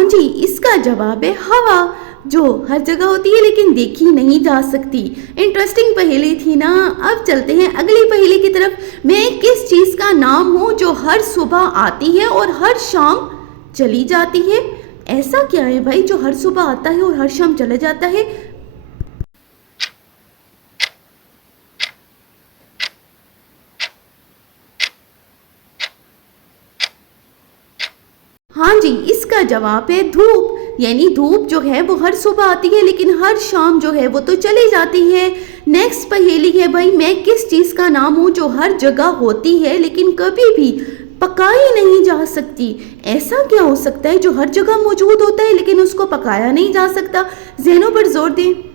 हाँ जी, इसका जवाब है हवा, जो हर जगह होती है लेकिन देखी नहीं जा सकती। इंटरेस्टिंग पहेली थी ना। अब चलते हैं अगली पहेली की तरफ। मैं किस चीज़ का नाम हूँ जो हर सुबह आती है और हर शाम चली जाती है? ऐसा क्या है भाई जो हर सुबह आता है और हर शाम चला जाता है? हाँ जी, इसका जवाब है धूप। यानी धूप जो है वो हर सुबह आती है लेकिन हर शाम जो है वो तो चली जाती है। नेक्स्ट पहेली है भाई, मैं किस चीज़ का नाम हूँ जो हर जगह होती है लेकिन कभी भी पकाई नहीं जा सकती? ऐसा क्या हो सकता है जो हर जगह मौजूद होता है लेकिन उसको पकाया नहीं जा सकता? ज़हनों पर जोर दें।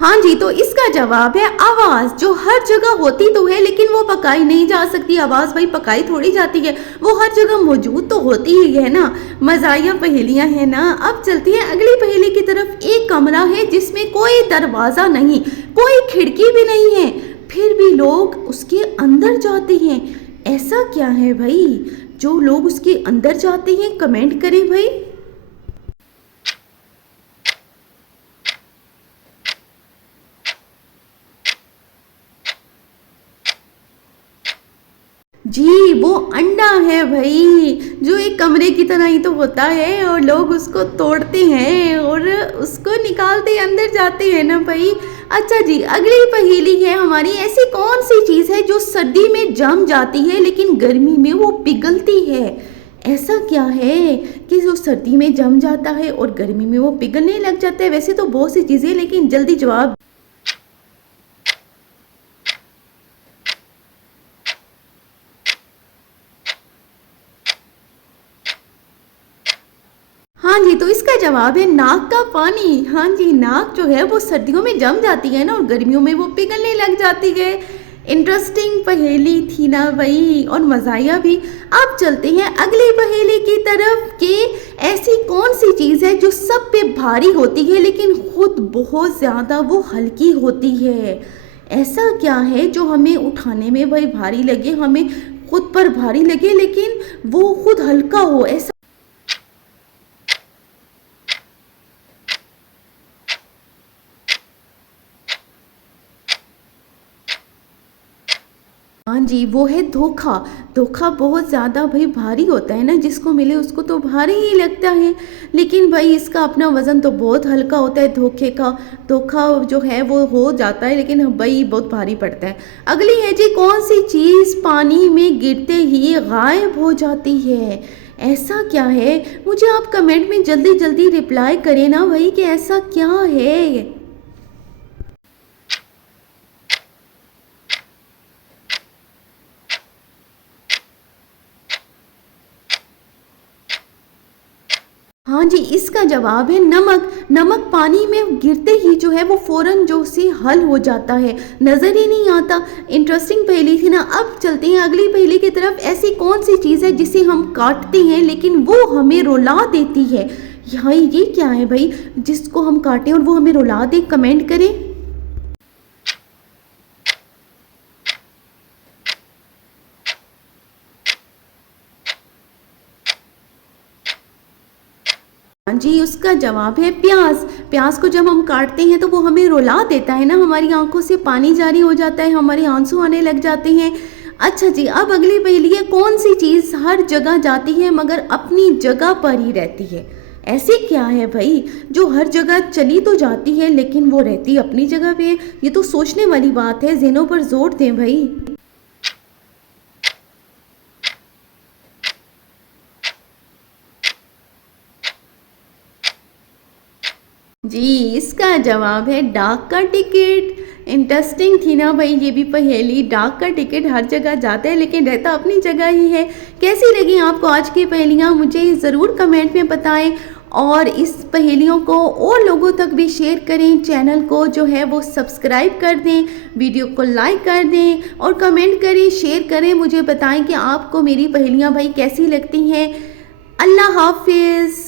हाँ जी, तो इसका जवाब है आवाज़, जो हर जगह होती तो है लेकिन वो पकाई नहीं जा सकती। आवाज़ भाई पकाई थोड़ी जाती है, वो हर जगह मौजूद तो होती ही है ना। मज़ाहिया पहेलियाँ हैं ना। अब चलती हैं अगली पहेली की तरफ। एक कमरा है जिसमें कोई दरवाज़ा नहीं, कोई खिड़की भी नहीं है, फिर भी लोग उसके अंदर जाते हैं। ऐसा क्या है भाई जो लोग उसके अंदर जाते हैं? कमेंट करें भाई। जी, वो अंडा है भाई, जो एक कमरे की तरह ही तो होता है और लोग उसको तोड़ते हैं और उसको निकालते अंदर जाते हैं ना भाई। अच्छा जी, अगली पहेली है हमारी। ऐसी कौन सी चीज़ है जो सर्दी में जम जाती है लेकिन गर्मी में वो पिघलती है? ऐसा क्या है कि जो सर्दी में जम जाता है और गर्मी में वो पिघलने लग जाता है? वैसे तो बहुत सी चीज़ें, लेकिन जल्दी जवाब। हाँ जी, तो इसका जवाब है नाक का पानी। हाँ जी, नाक जो है वो सर्दियों में जम जाती है ना और गर्मियों में वो पिघलने लग जाती है। इंटरेस्टिंग पहेली थी ना भाई, और मज़ाया भी। अब चलते हैं अगली पहेली की तरफ कि ऐसी कौन सी चीज़ है जो सब पे भारी होती है लेकिन खुद बहुत ज़्यादा वो हल्की होती है? ऐसा क्या है जो हमें उठाने में भाई भारी लगे, हमें खुद पर भारी लगे लेकिन वो खुद हल्का हो? ऐसा। हाँ जी, वो है धोखा। धोखा बहुत ज़्यादा भाई भारी होता है ना, जिसको मिले उसको तो भारी ही लगता है, लेकिन भाई इसका अपना वज़न तो बहुत हल्का होता है धोखे का। धोखा जो है वो हो जाता है लेकिन भाई बहुत भारी पड़ता है। अगली है जी, कौन सी चीज़ पानी में गिरते ही गायब हो जाती है? ऐसा क्या है? मुझे आप कमेंट में जल्दी जल्दी रिप्लाई करें ना भाई कि ऐसा क्या है। हाँ जी, इसका जवाब है नमक। नमक पानी में गिरते ही जो है वो फ़ौरन जो से हल हो जाता है, नज़र ही नहीं आता। इंटरेस्टिंग पहेली थी ना। अब चलते हैं अगली पहेली की तरफ। ऐसी कौन सी चीज़ है जिसे हम काटते हैं लेकिन वो हमें रुला देती है? यहाँ ये क्या है भाई जिसको हम काटें और वो हमें रुला दे? कमेंट करें। हाँ जी, उसका जवाब है प्याज। प्याज को जब हम काटते हैं तो वो हमें रुला देता है ना, हमारी आंखों से पानी जारी हो जाता है, हमारे आंसू आने लग जाते हैं। अच्छा जी, अब अगली पहेली है, कौन सी चीज़ हर जगह जाती है मगर अपनी जगह पर ही रहती है? ऐसी क्या है भाई जो हर जगह चली तो जाती है लेकिन वो रहती अपनी जगह पे है? ये तो सोचने वाली बात है, ज़हनों पर जोर दें भाई। जी, इसका जवाब है डाक का टिकट। इंटरेस्टिंग थी ना भाई ये भी पहेली। डाक का टिकट हर जगह जाता है लेकिन रहता अपनी जगह ही है। कैसी लगी आपको आज की पहेलियाँ? मुझे ज़रूर कमेंट में बताएं और इस पहेलियों को और लोगों तक भी शेयर करें। चैनल को जो है वो सब्सक्राइब कर दें, वीडियो को लाइक कर दें और कमेंट करें, शेयर करें। मुझे बताएं कि आपको मेरी पहेलियाँ भाई कैसी लगती हैं। अल्लाह हाफिज़।